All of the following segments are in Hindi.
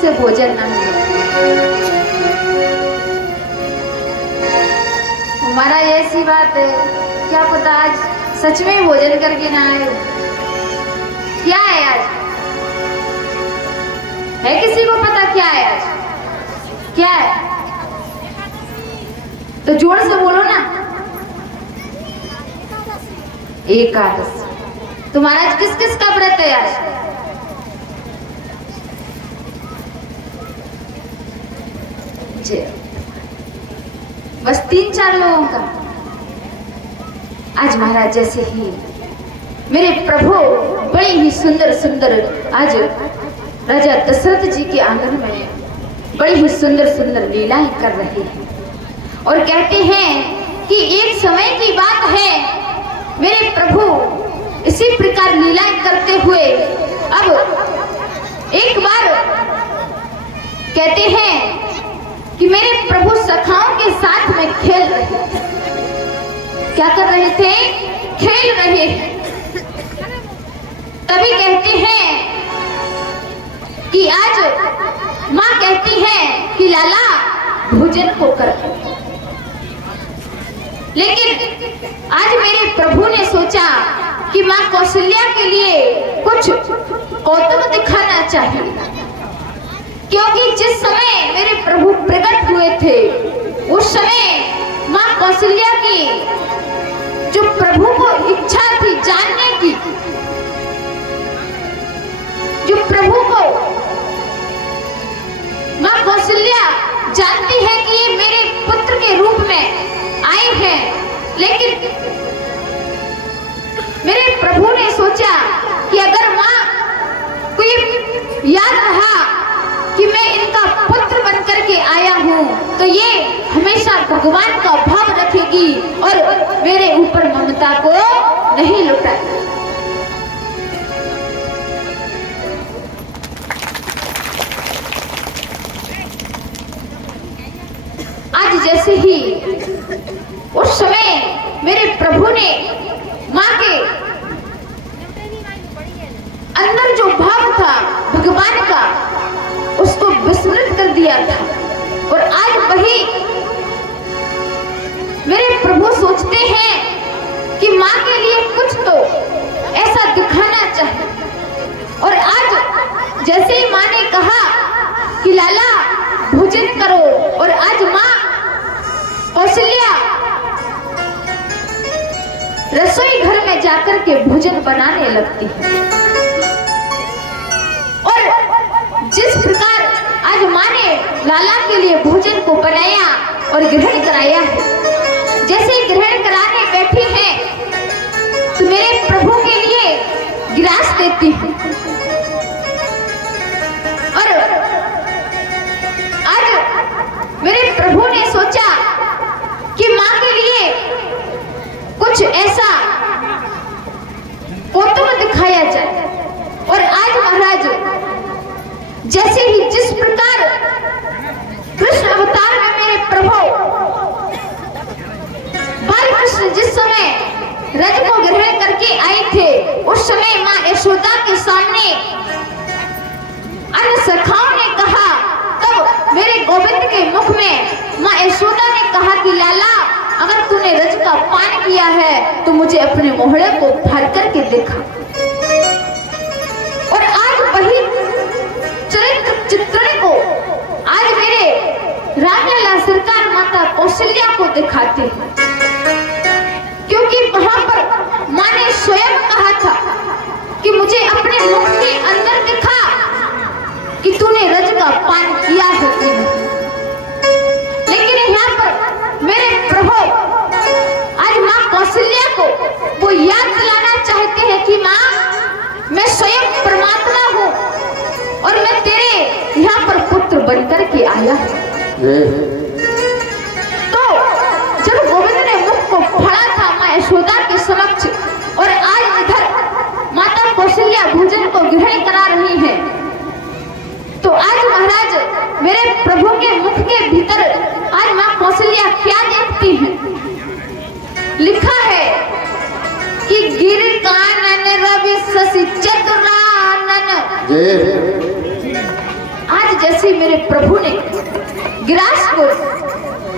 से भोजन ना मिले। महाराज ऐसी बात है, क्या पता आज सच में भोजन करके ना आए। क्या है आज? है किसी को पता क्या है आज? क्या है? तो जोर से बोलो ना। एकादशी। तो महाराज किस किस का व्रत है आज? बस 3-4 लोगों का। आज महाराज जैसे ही मेरे प्रभु बड़ी ही सुंदर सुंदर आज राजा दशरथ जी के आंगन में बड़ी ही सुंदर सुंदर लीलाएं कर रहे हैं और कहते हैं कि एक समय की बात है, मेरे प्रभु इसी प्रकार लीलाएं करते हुए अब एक बार कहते हैं कि मेरे प्रभु सखाओं के साथ में खेल रहे थे। क्या कर रहे थे? खेल रहे हैं। तभी कहते हैं कि आज माँ कहती है कि लाला भोजन को कर। लेकिन आज मेरे प्रभु ने सोचा कि माँ कौशल्या के लिए कुछ कौतुक दिखाना चाहिए, क्योंकि जिस समय मेरे प्रभु प्रकट हुए थे उस समय माँ कौशल्या की जो प्रभु को इच्छा थी जानने की, जो प्रभु को माँ कौशल्या जानती है कि ये मेरे पुत्र के रूप में आए हैं, लेकिन मेरे प्रभु ने सोचा कि अगर माँ को ये याद रहा कि मैं इनका पुत्र बनकर के आया हूँ तो ये हमेशा भगवान का भाव रखेगी और मेरे ऊपर ममता को नहीं लुटाएगी। आज जैसे ही उस समय मेरे प्रभु ने माँ के अंदर जो भाव था भगवान का उसको विस्मृत कर दिया था और आज वही मेरे प्रभु सोचते हैं कि माँ के लिए कुछ तो ऐसा दिखाना चाहिए। और आज जैसे ही माँ ने कहा कि लाला भोजन करो और आज माँ कौशल्या रसोई घर में जाकर के भोजन बनाने लगती है और जिस प्रकार आज माँ ने लाला के लिए भोजन को बनाया और ग्रहण कराया है, जैसे ही ग्रहण कराने बैठी है तो मेरे प्रभु के लिए गिलास देती है और आज मेरे प्रभु ने सोचा कि माँ के लिए कुछ ऐसा कौतुक दिखाया जाए। और आज महाराज जैसे ही जिस प्रकार कृष्ण अवतार में मेरे प्रभु बाल कृष्ण जिस समय रज को ग्रहण करके आए थे उस समय माँ यशोदा के सामने अन्य सखाओं ने कहा, तब मेरे गोविंद के मुख में माँ यशोदा ने कहा कि लाला अगर तूने रज का पान किया है तो मुझे अपने मोहड़े को भर करके देखा। और आज वही चरित्र चित्रण को आज मेरे रामलला सरकार माता कौशल्या को दिखाते हैं, क्योंकि वहां पर माँ ने स्वयं कहा था कि मुझे अपने मुख के अंदर दिखा कि तूने रज का पान किया है कि नहीं। लेकिन यहाँ पर मेरे प्रभु आज माँ कौशल्या को वो याद दिलाना चाहते हैं कि माँ मैं स्वयं परमात्मा हूँ और मैं तेरे यहाँ पर पुत्र बनकर के आया हूँ। तो जब गोविंद ने मुख को फाड़ा था माँ यशोदा के समक्ष और आज इधर माता कौशल्या भोजन को ग्रहण करा रही है, तो आज महाराज मेरे प्रभु के मुख के भीतर आज माँ कौशल्या क्या देखती हैं? लिखा है कि गिर कानन रवि शशि चतुरानन। आज जैसे मेरे प्रभु ने गिरास को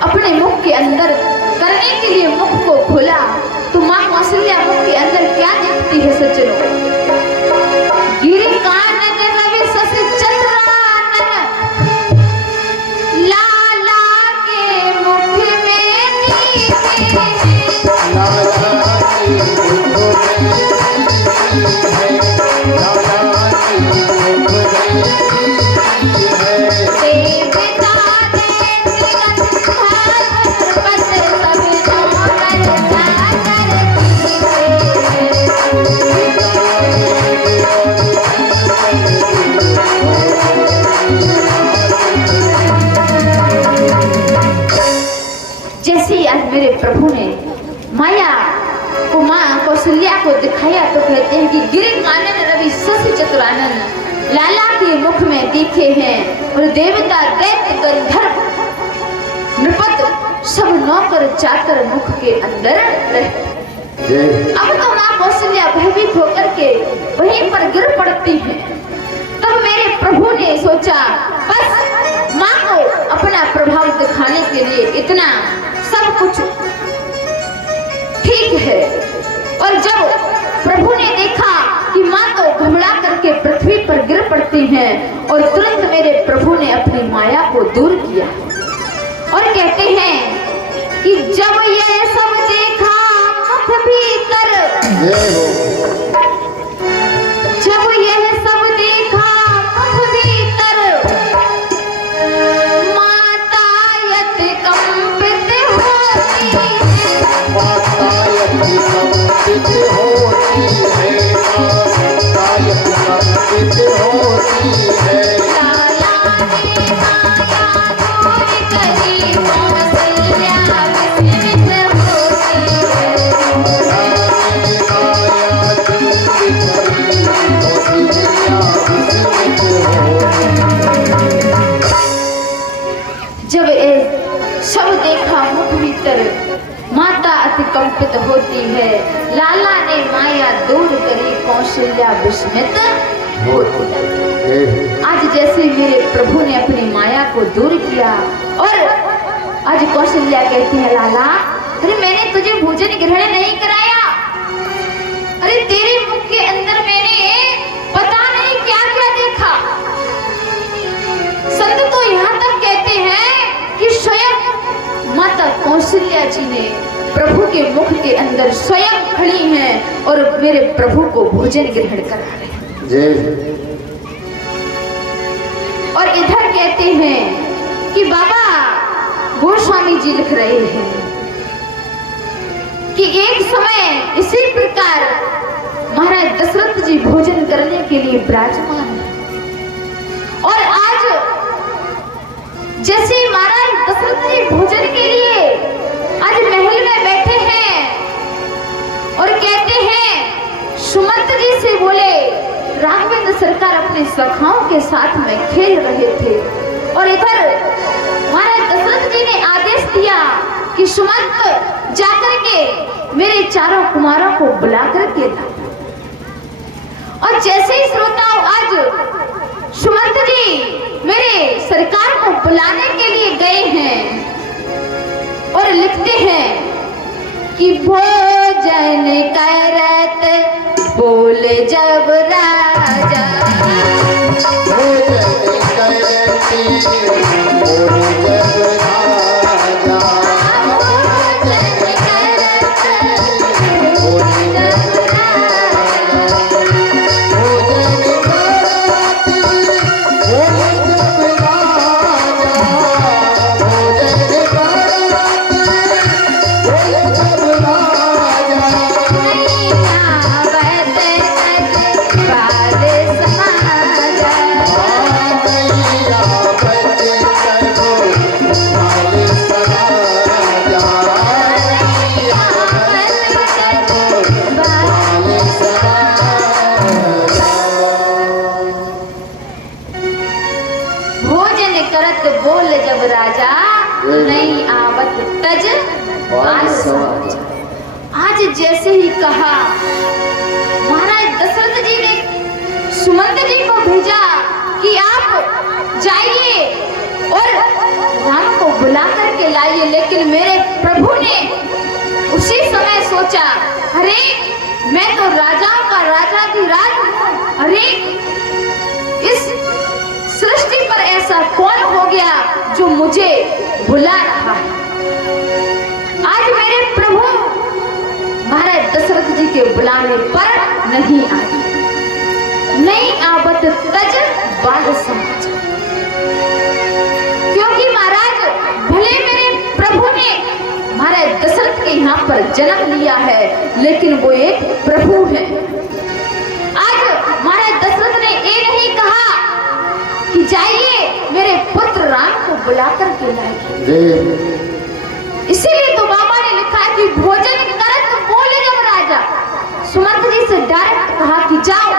अपने मुख के अंदर करने के लिए मुख को खोला तो माँ कौशल्या मुख के अंदर क्या देखती है सज्जनों? गिरी कानन रवि शशि चंद्रानन लाला के मुख में दिखे लाला के मुख में लाला के मुख में देवता जैसे आज मेरे प्रभु ने माया को माँ कौशल्या को दिखाया तो कहते हैं कि गिरि कानन रवि शशि चतुरानन लाला के मुख में दिखे हैं और देवता दैत्य गंधर्व नृपत सब नौकर चाकर मुख के अंदर रहे। अब तो माँ कौशल्या भयभीत होकर के वहीं पर गिर पड़ती है। तब मेरे प्रभु ने सोचा बस माँ को अपना प्रभाव दिखाने के लिए इतना सब कुछ ठीक है। और जब प्रभु ने देखा कि माँ तो घबरा करके पृथ्वी पर गिर पड़ती हैं और तुरंत मेरे प्रभु ने अपनी माया को दूर किया और कहते हैं कि जब यह सब देखा मुख भीतर जब यह सब देखा मुख भीतर माता यति कंपित होती है माता यति कंपित होती है माता यति कंपित होती है लाला ने माया दूर करी कौशल्या विस्मित होती है जब ये सब देखा मुख भीतर माता अति कंपित होती है लाला ने माया दूर करी कौशल्या विस्मित होती है। आज जैसे मेरे प्रभु ने अपनी माया को दूर किया और आज कौशल्या कहती है लाला अरे मैंने तुझे भोजन ग्रहण नहीं कराया, अरे तेरे मुख के अंदर मैंने पता नहीं क्या क्या देखा। संत तो यहाँ तक कहते हैं कि स्वयं माता कौशल्या जी ने प्रभु के मुख के अंदर स्वयं खड़ी हैं और मेरे प्रभु को भोजन ग्रहण करा रहे हैं। और इधर कहते हैं कि बाबा गोस्वामी जी लिख रहे हैं कि एक समय इसी प्रकार महाराज दशरथ जी भोजन करने के लिए विराजमान हैं और आज जैसे महाराज दशरथ जी भोजन के लिए आज महल में बैठे हैं और कहते हैं सुमंत जी से बोले राघवेंद्र सरकार अपने सखाओं के साथ में खेल रहे थे और इधर महाराज दशरथ जी ने आदेश दिया कि सुमंत जाकर के मेरे चारों कुमारों को बुला करके ला। और जैसे ही श्रोताओं आज सुमंत जी मेरे सरकार को बुलाने के लिए गए हैं और लिखते हैं कि भोजन करत बोले जब राजा भोजन करते बोले जब राजा भोजन करत बोले जब नहीं आवत तज आज जैसे ही कहा महाराज दशरथ जी ने सुमंत जी को भेजा कि आप जाइए के लाइए। लेकिन मेरे प्रभु ने उसी समय सोचा, अरे मैं तो राजाओं का राजाधिराज हूँ, अरे इस सृष्टि पर ऐसा कौन हो गया जो मुझे बुला रहा है। आज मेरे प्रभु महाराज दशरथ जी के बुलाने पर नहीं आए। नहीं आवत तज बाल समाज, क्योंकि महाराज भले मेरे प्रभु ने महाराज दशरथ के यहाँ पर जन्म लिया है, लेकिन वो एक प्रभु है। आज महाराज दशरथ ने ये नहीं कहा कि जाइए मेरे पुत्र राम को बुला कर के लाइए। इसीलिए तो बाबा ने लिखा कि भोजन करत बोले जब राजा, सुमंत जी से डायरेक्ट कहा कि जाओ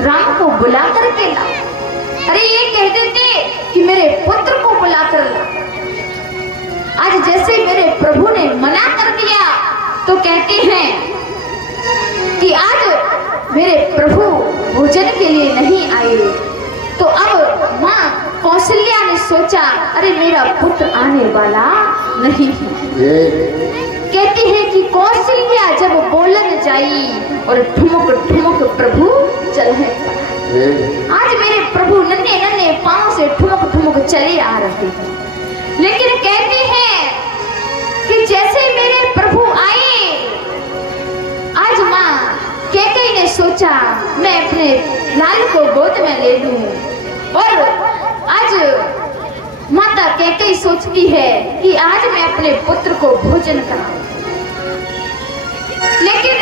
राम को बुला कर के लाओ। अरे ये कह देते कि मेरे पुत्र को बुला कर लाओ। आज जैसे मेरे प्रभु ने मना कर दिया तो कहते हैं कि आज मेरे प्रभु भोजन के लिए नहीं आए। तो अब माँ कौशल्या ने सोचा, अरे मेरा पुत्र आने वाला नहीं है। कहती है कि कौशल्या जब बोलन जाई और ठुमक ठुमक प्रभु चले। आज मेरे प्रभु नन्हे नन्हे पांव से ठुमक ठुमक चले आ रहे हैं। लेकिन कहती है कि जैसे मेरे प्रभु आए, आज माँ कैकेयी ने सोचा मैं अपने लाल को गोद में ले लूं। और आज माता कैकेयी सोचती है कि आज मैं अपने पुत्र को भोजन कराऊं। लेकिन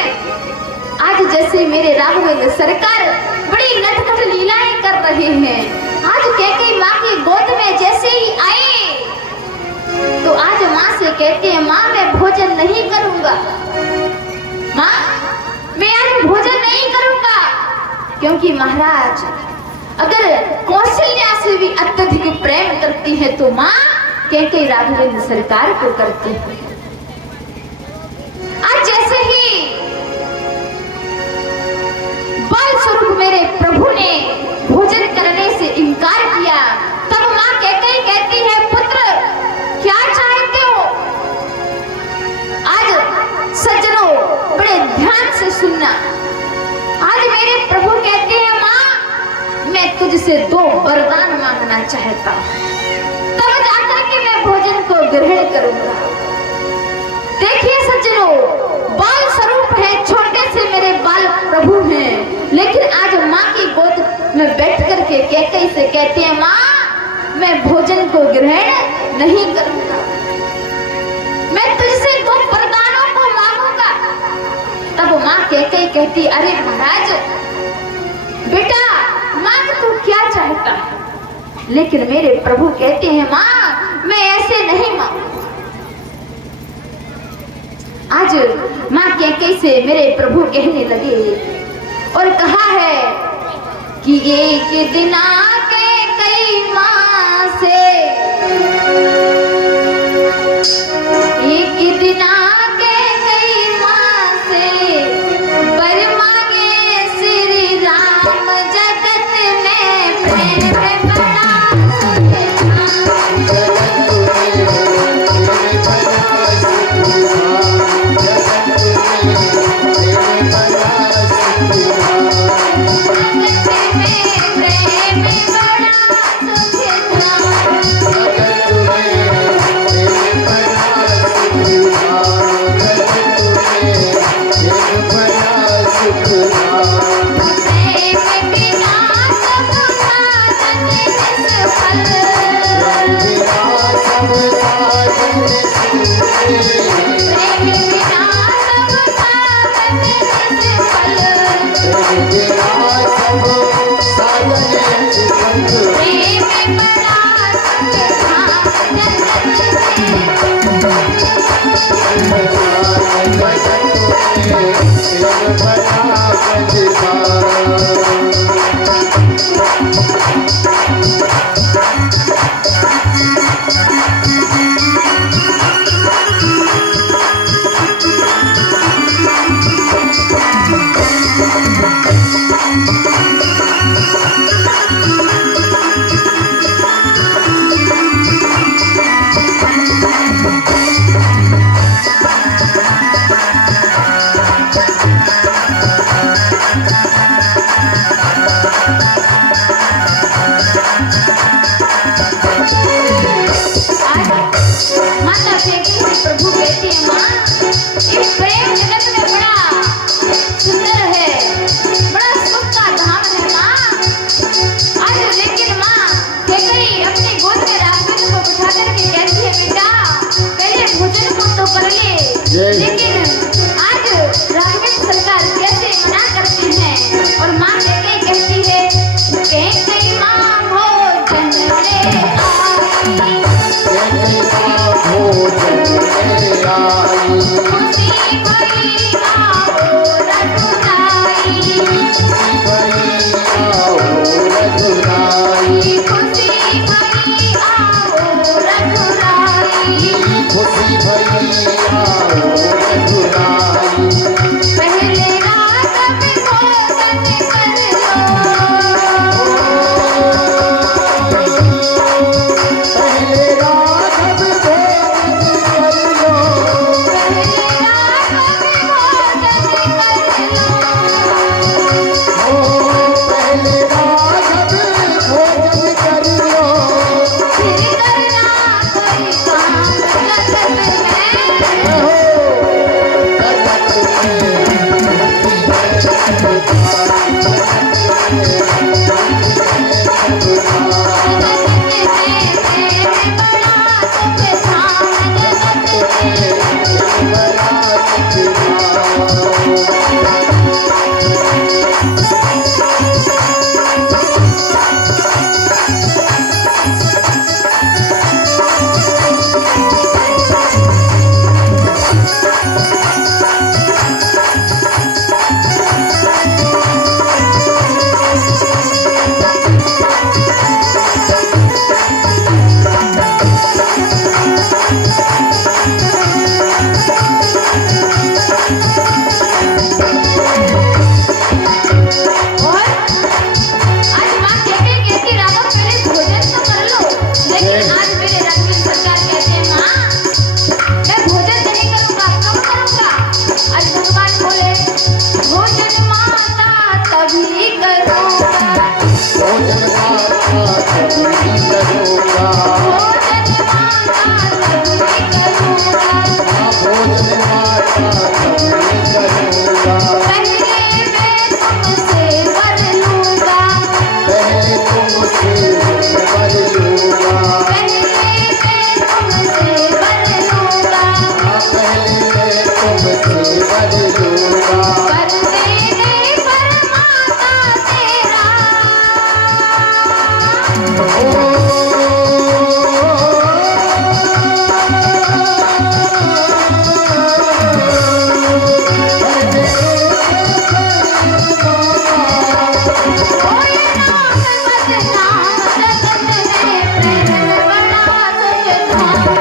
आज जैसे मेरे राघवेंद्र सरकार बड़ी नटखट लीलाएं कर रहे हैं, आज कैकेयी माँ की गोद में जैसे ही आए तो आज माँ से कहते हैं, माँ मैं भोजन नहीं करूंगा, माँ मैं आज भोजन नहीं करूंगा। क्योंकि महाराज अगर कौशल्या से भी अत्यधिक प्रेम करती है तो माँ कैकेयी राघवेंद्र सरकार को करती है। आज जैसे ही बल स्वरूप मेरे प्रभु ने भोजन करने से इनकार किया, तब माँ कैकेयी कहती है, पुत्र क्या चाहते हो। आज सज्जनों बड़े ध्यान से सुनना। आज मेरे प्रभु कहते हैं, माँ मैं तुझसे 2 वरदान मांगना चाहता हूँ, तब जाकर के मैं भोजन को ग्रहण करूंगा। देखिए सज्जनों, बाल स्वरूप है, छोटे से मेरे बाल प्रभु हैं, लेकिन आज माँ की गोद में बैठ करके कैकेयी से कहते हैं, माँ मैं भोजन को ग्रहण नहीं करूंगा, मैं तुझसे 2 वरदानों को मांगूंगा। तब माँ कैकेयी कहती, अरे महाराज बेटा मांग तू क्या चाहता है। लेकिन मेरे प्रभु कहते हैं, माँ मैं ऐसे नहीं मांगूंगा। आज माँ कैकेयी से मेरे प्रभु कहने लगे और कहा है कि एक दिन आके कई माँ से, एक दिन आके कई माँ से वर मांगे श्री राम, जगत में प्रेम बड़ा में नहीं करूँगा। भोजन माता तब मैं करूँगा। हाँ, भोजन माता तब मैं करूँगा। पहले मैं तुमसे वर लूँगा। पहले तुमसे वर लूँगा। पहले मैं तुमसे वर लूँगा। हाँ, पहले मैं तुमसे वर लूँगा। वर देने पर माता तेरा कोई नाम बदनाम जगत में प्रेम बड़ा तुझ धाम।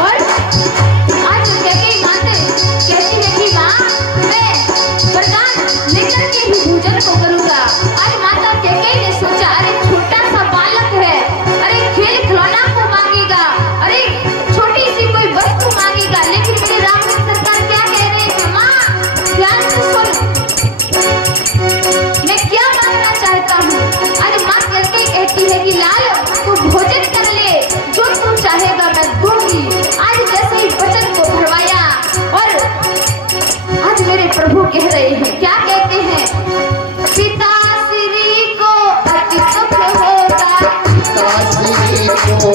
और आज कैकी माते कहती है कि माँ मैं वरदान लेकर के ही पूजन को करूँगा। आज माता कैके ने सोचा अरे छोटा सा बालक है, अरे खेल खिलौना को मांगेगा, अरे छोटी सी कोई वस्तु मांगेगा, लेकिन मेरे राम सरकार क्या कह रहे हैं माँ ध्यान से सुन मैं क्या मांगना चाहता हूँ। आज माँ कैके कहती है कि लाल तू भोजन कर ले, जो तू चाहेगा मैं दूंगी। आज जैसे ही वचन को भरवाया और आज मेरे प्रभु कह रहे हैं क्या कहते हैं पिता श्री को अति सुख होगा। पिताश्री को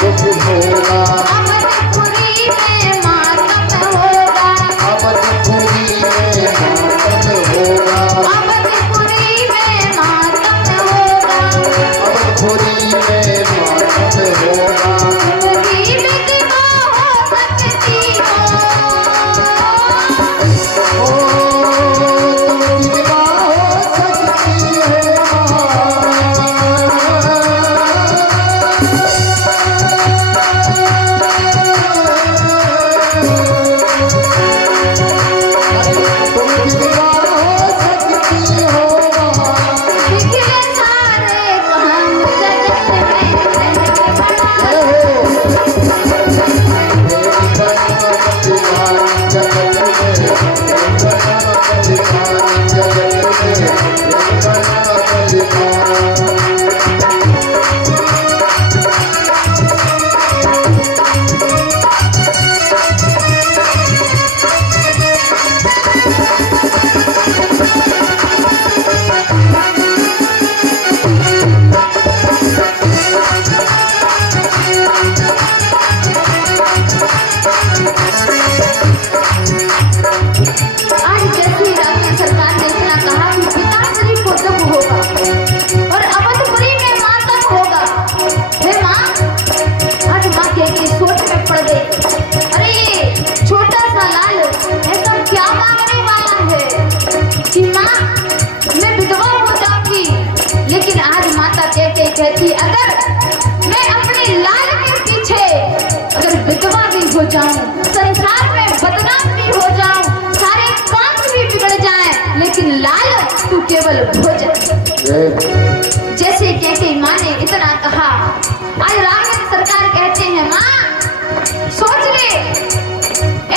दुख होगा। अवधपुरी में मातम होगा। अवधपुरी में मातम होगा। अवधपुरी में मातम होगा। अवधपुरी में मातम होगा। तुमकी विधवा हो सकती हो। ओ तुम विधवा हो सकती है तुम विधवा हो सकती हो। निखिल सारे काम जगत में रहने वाला। आज जैसे राज्य सरकार ने इतना कहा कि पिताश्री को दुख होगा और अवधपुरी में मातम होगा। हे माँ आज माँ के सोच में पड़ गई अरे ये छोटा सा लाल ऐसा क्या मांगने वाला है कि माँ मैं विधवा हो जाऊंगी। लेकिन आज माता कहती अगर मैं अपने लाल के पीछे अगर विधवा भी हो जाऊं, संसार में बदनाम भी हो जाऊं, सारे काम भी बिगड़ जाएं, लेकिन लाल तू केवल भोजन। जैसे कहते माँ ने इतना कहा आज राम सरकार कहते हैं माँ सोच ले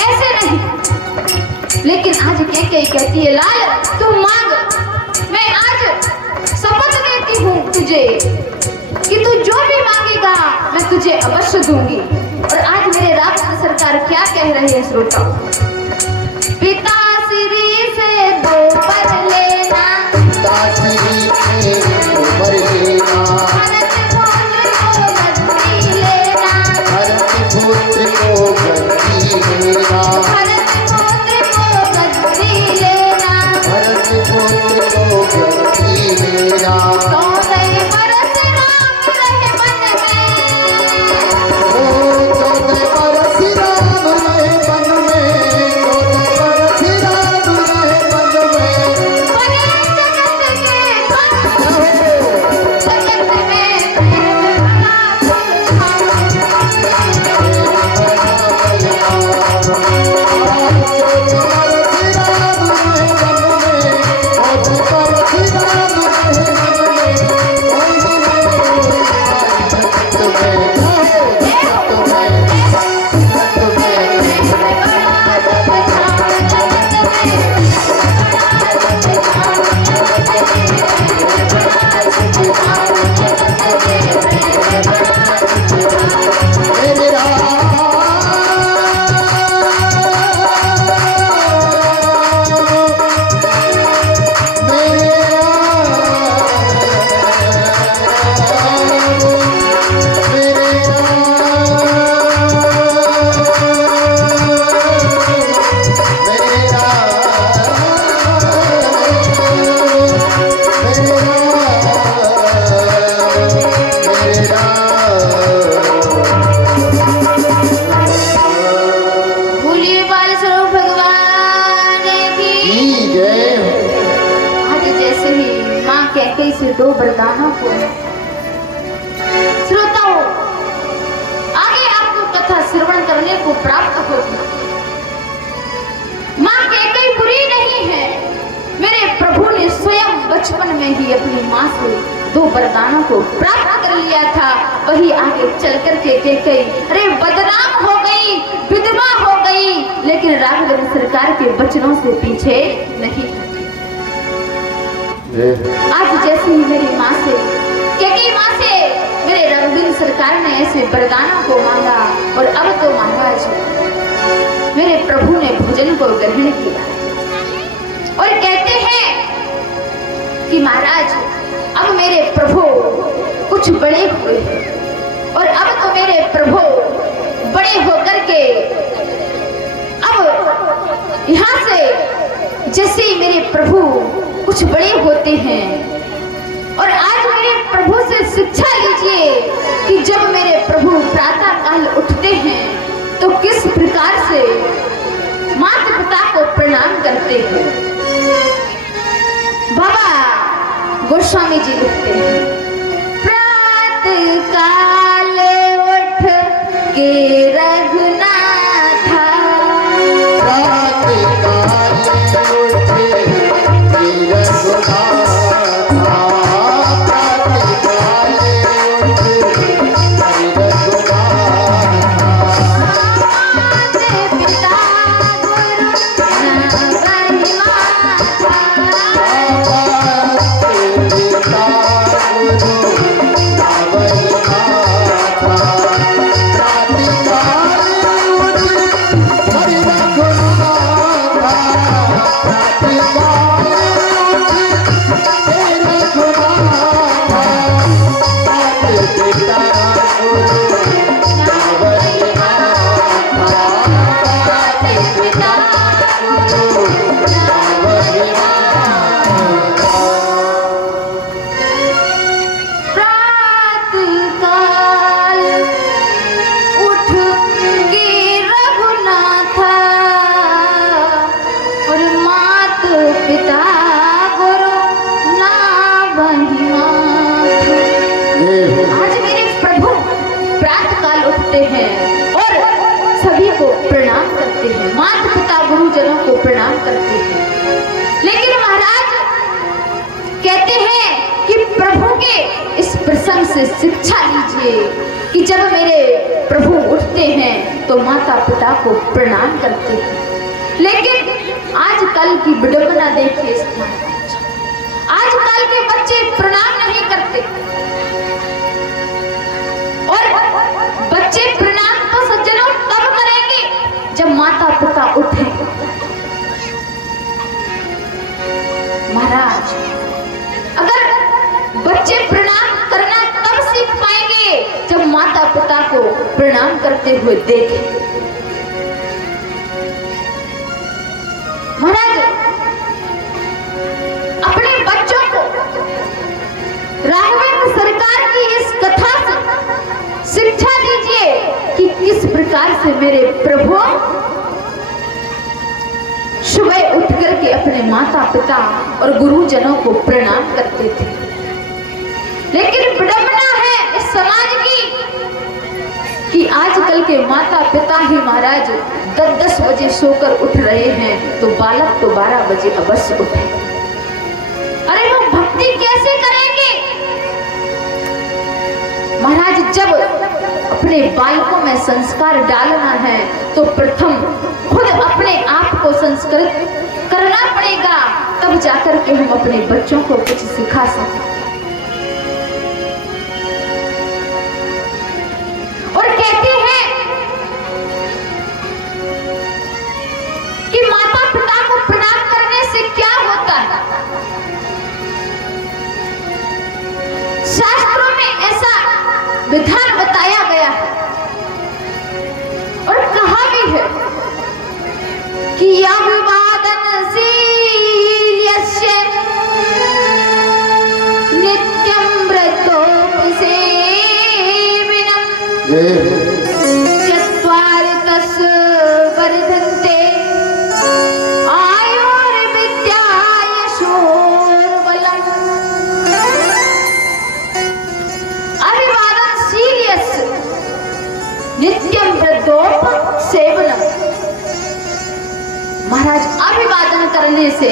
ऐसे नहीं। लेकिन आज कहती है लाल तू मांग, मैं आज शपथ देती हूँ तुझे कि तू जो भी मांगेगा मैं तुझे अवश्य दूंगी। और आज मेरे राम सरकार क्या कह रहे हैं श्रोताओ, पिता श्री से दो पर लेना, पिताश्री से उबर लेना, भरत पुत्र को गद्दी लेना, भरत पुत्र को गद्दी लेना, भरत पुत्र को गद्दी लेना, भरत पुत्र को गद्दी लेना। 14 बरस राम रहे मन में। ओ 14 बरस राम रहे वन में, 14 बरस राम रहे वन में। बने वरदानों को। श्रोताओं, आगे आपको कथा श्रवण करने को प्राप्त होगी। मां कैकेयी बुरी नहीं है। मेरे प्रभु ने स्वयं बचपन में ही अपनी मां से 2 वरदानों को प्राप्त कर लिया था। वही आगे चल कर के कैकेयी अरे बदनाम हो गई, विधवा हो गई, लेकिन राघवेंद्र सरकार के वचनों से पीछे नहीं। आज जैसे ही मेरी माँ से, कैकेयी माँ से मेरे राघवेंद्र सरकार ने ऐसे वरदानों को मांगा, और अब तो महाराज मेरे प्रभु ने भोजन को ग्रहण किया और कहते हैं कि महाराज अब मेरे प्रभु कुछ बड़े हुए हैं, और अब तो मेरे प्रभु बड़े होकर के अब यहाँ से जैसे मेरे प्रभु कुछ बड़े होते हैं, और आज मेरे प्रभु से शिक्षा लीजिए कि जब मेरे प्रभु प्रातः काल उठते हैं तो किस प्रकार से माता पिता को प्रणाम करते हैं। बाबा गोस्वामी जी लिखते हैं, प्रातः काल उठ के रघुनाथा, प्रातः काल उठ के रघुनाथा, से शिक्षा लीजिए कि जब मेरे प्रभु उठते हैं तो माता पिता को प्रणाम करते हैं। लेकिन आजकल की विडंबना देखिए, आजकल के बच्चे प्रणाम नहीं करते, और बच्चे प्रणाम तो सज्जनों तब करेंगे जब माता पिता उठे। महाराज अगर बच्चे प्रणाम करना तब सीख पाएंगे जब माता पिता को प्रणाम करते हुए देखें। महाराज अपने बच्चों को राघवेंद्र सरकार की इस कथा से शिक्षा दीजिए कि किस प्रकार से मेरे प्रभु सुबह उठ करके अपने माता पिता और गुरुजनों को प्रणाम करते थे। लेकिन विडंबना है इस समाज की कि आजकल के माता पिता ही महाराज 10-10 बजे सोकर उठ रहे हैं तो बालक तो 12 बजे अवश्य उठे। अरे वो भक्ति कैसे करेंगे महाराज? जब अपने बालकों में संस्कार डालना है तो प्रथम खुद अपने आप को संस्कृत करना पड़ेगा, तब जाकर के हम अपने बच्चों को कुछ सिखा सकें। और कहते हैं कि माता पिता को प्रणाम करने से क्या होता है। शास्त्रों में ऐसा विधान बताया गया है और कहा भी है कि अभिवादनशील्यस्य नित्यं व्रतोपसेविनम् चत्वारितस् वर्धन्ते आयुर्विद्या यशोर्बलम्। नित्यम वृद्धोप सेवनम। महाराज अभिवादन करने से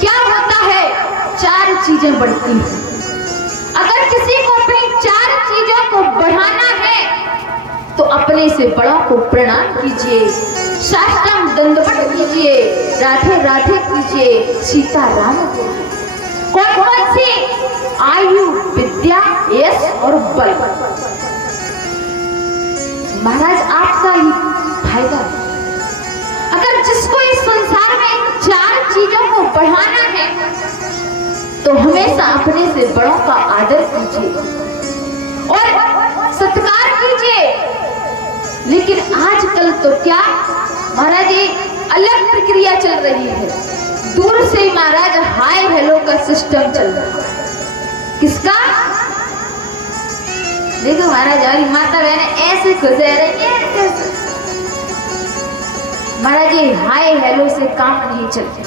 क्या होता है? 4 चीजें बढ़ती हैं। अगर किसी को अपनी 4 चीजों को बढ़ाना है तो अपने से बड़ों को प्रणाम कीजिए, साष्टांग दंडवत कीजिए, राधे राधे कीजिए, सीताराम कीजिए। कौन कौन सी? आयु, विद्या, यश और बल। महाराज आपका ही फायदा। अगर जिसको इस संसार में इन 4 चीजों को बढ़ाना है तो हमेशा अपने से बड़ों का आदर कीजिए और सत्कार कीजिए। लेकिन आजकल तो क्या महाराज, ये अलग प्रक्रिया चल रही है। दूर से महाराज हाय हेलो का सिस्टम चल रहा है। किसका? देखो महाराज, हमारी माता बहनें ऐसे खुश रही है। महाराज ये हाय हेलो से काम नहीं चलते।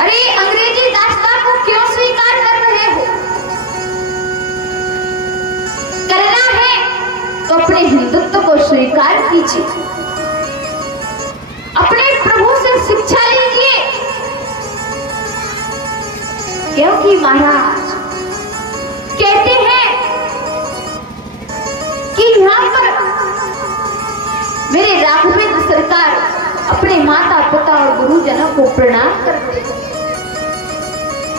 अरे अंग्रेजी दास्तां को क्यों स्वीकार कर रहे हो? करना है तो अपने हिंदुत्व को स्वीकार कीजिए, अपने प्रभु से शिक्षा लीजिए। क्योंकि महाराज कहते हैं कि यहाँ पर मेरे राघवेंद्र सरकार अपने माता पिता और गुरुजनों को प्रणाम करते हैं।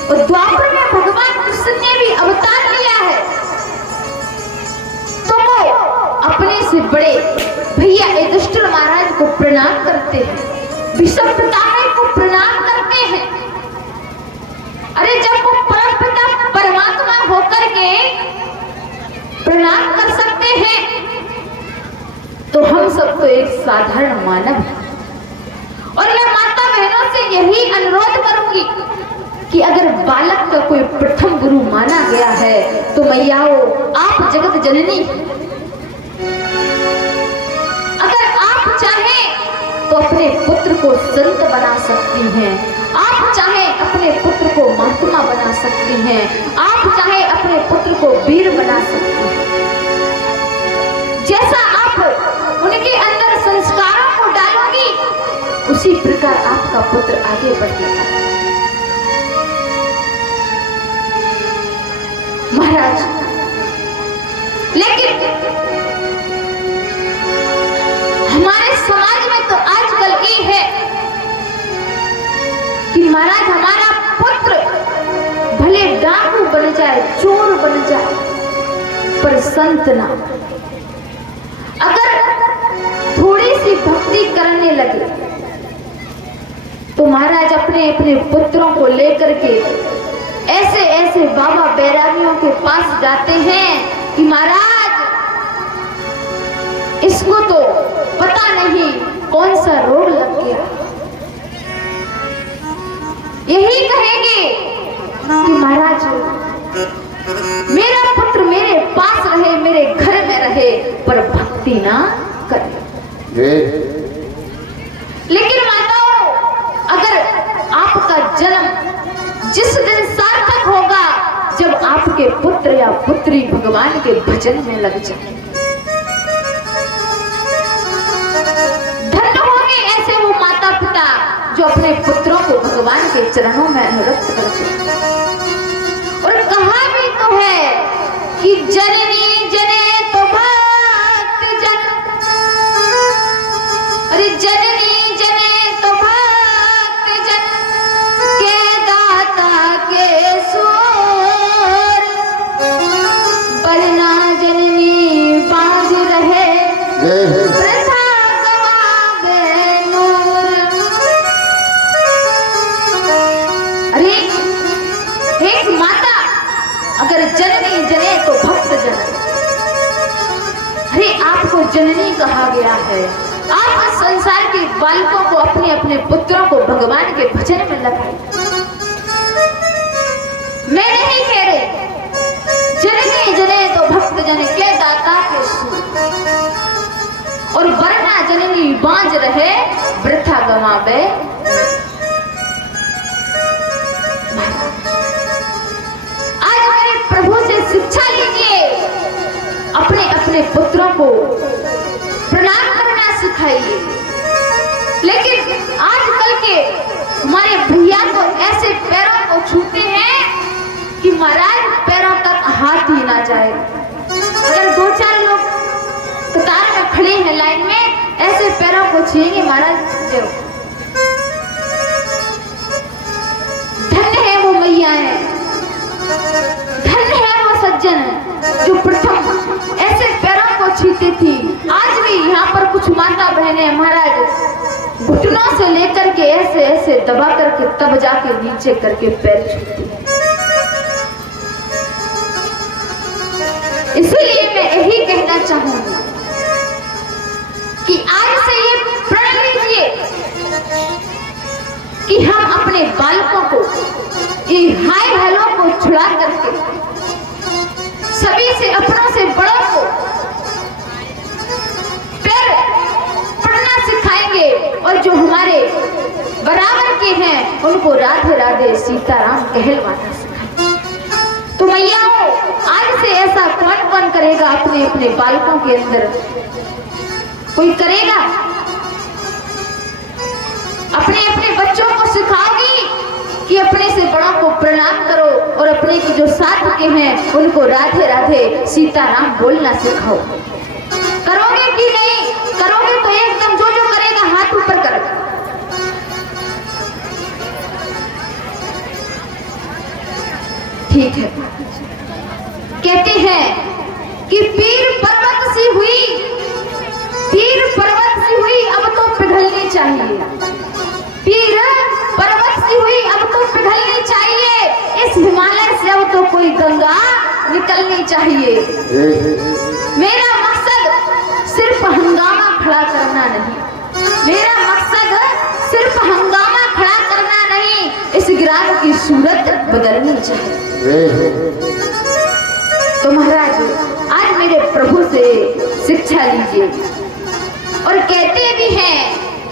और द्वापर में भगवान कृष्ण ने भी अवतार लिया है तो वो अपने से बड़े भैया युधिष्ठिर महाराज को प्रणाम करते हैं, भीष्म पितामह को प्रणाम करते हैं। अरे जब वो परम पिता परमात्मा होकर के प्रणाम कर सकते हैं तो हम सब तो एक साधारण मानव हैं। और मैं माता बहनों से यही अनुरोध करूंगी कि अगर बालक का कोई प्रथम गुरु माना गया है तो मैयाओ आप जगत जननी। अगर आप चाहें तो अपने पुत्र को संत बना सकती हैं, आप चाहें अपने पुत्र को महात्मा बना सकती हैं, आप चाहें अपने पुत्र को वीर बना सकती हैं। जैसा आप उनके अंदर संस्कारों को डालोगी उसी प्रकार आपका पुत्र आगे बढ़ेगा। महाराज लेकिन हमारे समाज में तो आजकल ये है कि महाराज हमारा पुत्र भले डाकू बन जाए, चोर बन जाए, पर संत ना। अगर थोड़ी सी भक्ति करने लगे तो महाराज अपने अपने पुत्रों को लेकर के ऐसे ऐसे बाबा बैरागियों के पास जाते हैं कि महाराज इसको तो पता नहीं कौन सा रोग लग गया। यही कहेंगे कि महाराज मेरा पुत्र मेरे पास रहे, मेरे घर में रहे, पर भक्ति ना करे। लेकिन माताओं, अगर आपका जन्म जिस दिन सार्थक होगा जब आपके पुत्र या पुत्री भगवान के भजन में लग जाए, धन्य होंगे ऐसे वो माता पिता जो अपने पुत्रों को भगवान के चरणों में अनुरक्त करते हैं। और कहा भी तो है कि जननी जने तो भक्त जन, अरे जननी जने तो भक्त जन के दाता के सोर, बलना जननी बाज रहे प्रथा गवावे नूर। अरे एक माता अगर जननी जने तो भक्त जन, अरे आपको जननी कहा गया है। आप संसार के बालकों को अपने अपने पुत्रों को भगवान के भजन में लगाए। मैं नहीं कह रही, जननी जने तो भक्त जन के दाता के सूर, और वरना जननी बांझ रहे वृथा गवावे। आज मेरे प्रभु से शिक्षा अपने पुत्रों को प्रणाम करना सिखाइए। लेकिन आजकल के हमारे भैया तो ऐसे पैरों को छूते हैं कि महाराज पैरों तक हाथ ही ना जाए। अगर 2-4 लोग कतार में खड़े हैं लाइन में, ऐसे पैरों को छुएंगे महाराज। जो धन्य है वो मैयाएं, धन्य है वो सज्जन जो प्रथम ऐसे पैरों को छूती थी। आज भी यहाँ पर कुछ माता बहनें महाराज घुटनों से लेकर के ऐसे ऐसे दबा करके तब जाके नीचे करके पैर छूती है। इसीलिए मैं यही कहना चाहूंगी कि आज से ये प्रण लीजिए कि हम अपने बालकों को, ये हाय हेलो को छुड़ा करके सभी से, अपनों से बड़ों को पैर पढ़ना सिखाएंगे और जो हमारे बराबर के हैं उनको राधे राधे सीताराम कहलवाना सिखाएंगे। तो मैयाओं, आज से ऐसा कौन कौन करेगा अपने अपने बालकों के अंदर? कोई करेगा? अपने अपने बच्चों को सिखाओगी कि अपने से बड़ों को प्रणाम करो और अपने के जो साथ के हैं उनको राधे राधे सीताराम बोलना सिखाओ। करोगे कि नहीं? करोगे तो एकदम जो जो करेगा हाथ ऊपर कर। ठीक है। कहते हैं कि पीर पर्वत सी हुई, पीर पर्वत सी हुई अब तो पिघलनी चाहिए। पीर पर्वत सी हुई अब तो पिघलनी चाहिए। इस हिमालय से अब तो कोई गंगा निकलनी चाहिए। मेरा मकसद सिर्फ हंगामा खड़ा करना नहीं, मेरा मकसद सिर्फ हंगामा खड़ा करना नहीं, इस ग्राम की सूरत बदलनी चाहिए। तो महाराज, आज मेरे प्रभु से शिक्षा लीजिए। और कहते भी हैं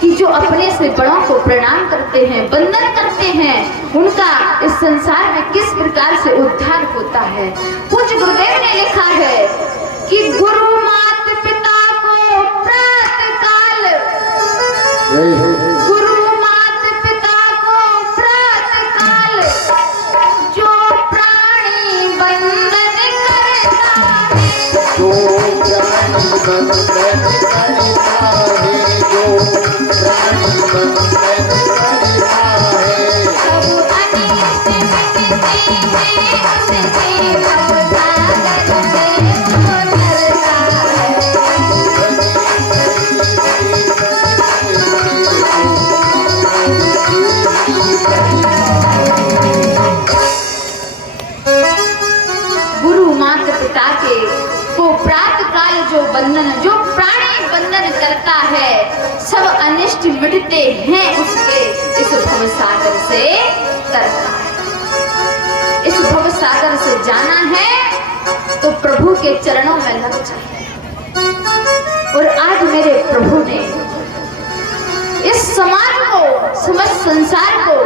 कि जो अपने से बड़ों को प्रणाम करते हैं, वंदन करते हैं, उनका इस संसार में किस प्रकार से उद्धार होता है। पूज्य गुरुदेव ने लिखा है कि गुरु मात पिता को प्रातःकाल, गुरु मात पिता को प्रातःकाल जो प्राणी वंदन करता है, जो प्राणी वंदन करता है, जो प्राणी वंदन करता है, सब अनिष्ट मिटते हैं उससे भवसागर से वो डरता है। गुरु माता पिता के को प्रातःकाल जो बंधन, जो प्राणी बंधन करता है, सब अनिष्ट मिटते हैं उसके इस भवसागर से तरता है। इस भवसागर से जाना है तो प्रभु के चरणों में लग जाए। और आज मेरे प्रभु ने इस समाज को, समस्त संसार को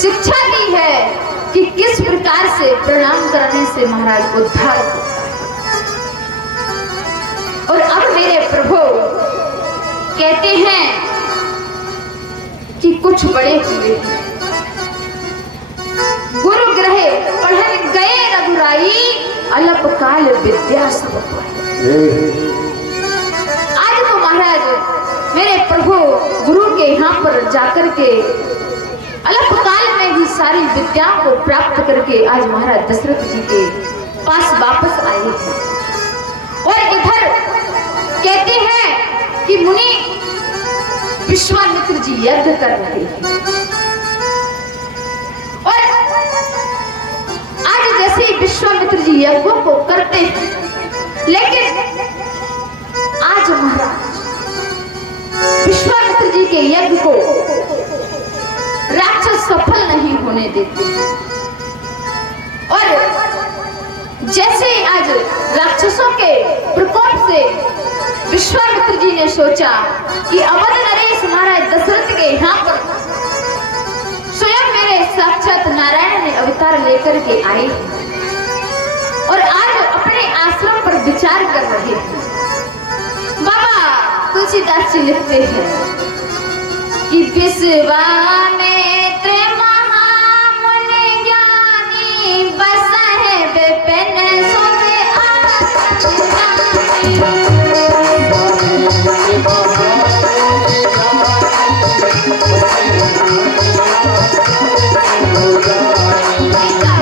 शिक्षा दी है कि किस प्रकार से प्रणाम करने से महाराज उद्धार होता है। और अब मेरे प्रभु कहते हैं कि कुछ बड़े हुए गुरु ग्रहे पढ़न गए रघुराई, अल्पकाल विद्या सब पाई। आज तो महाराज मेरे प्रभु गुरु के यहाँ पर जाकर के अल्पकाल में ही सारी विद्याओं को प्राप्त करके आज महाराज दशरथ जी के पास वापस आए हैं। और इधर कहते हैं कि मुनि विश्वामित्र जी यज्ञ कर रहे हैं। और आज जैसे ही विश्वामित्र जी यज्ञों को करते हैं, लेकिन आज महाराज विश्वामित्र जी के यज्ञ को राक्षस सफल नहीं होने देते। और जैसे ही आज राक्षसों के प्रकोप से विश्वामित्र जी ने सोचा कि अवध नरेश महाराज दशरथ के यहाँ पर स्वयं मेरे साक्षात नारायण ने अवतार लेकर के आए और आज अपने आश्रम पर विचार कर रहे तुलसीदास जी लिखते हैं कि विश्वामित्र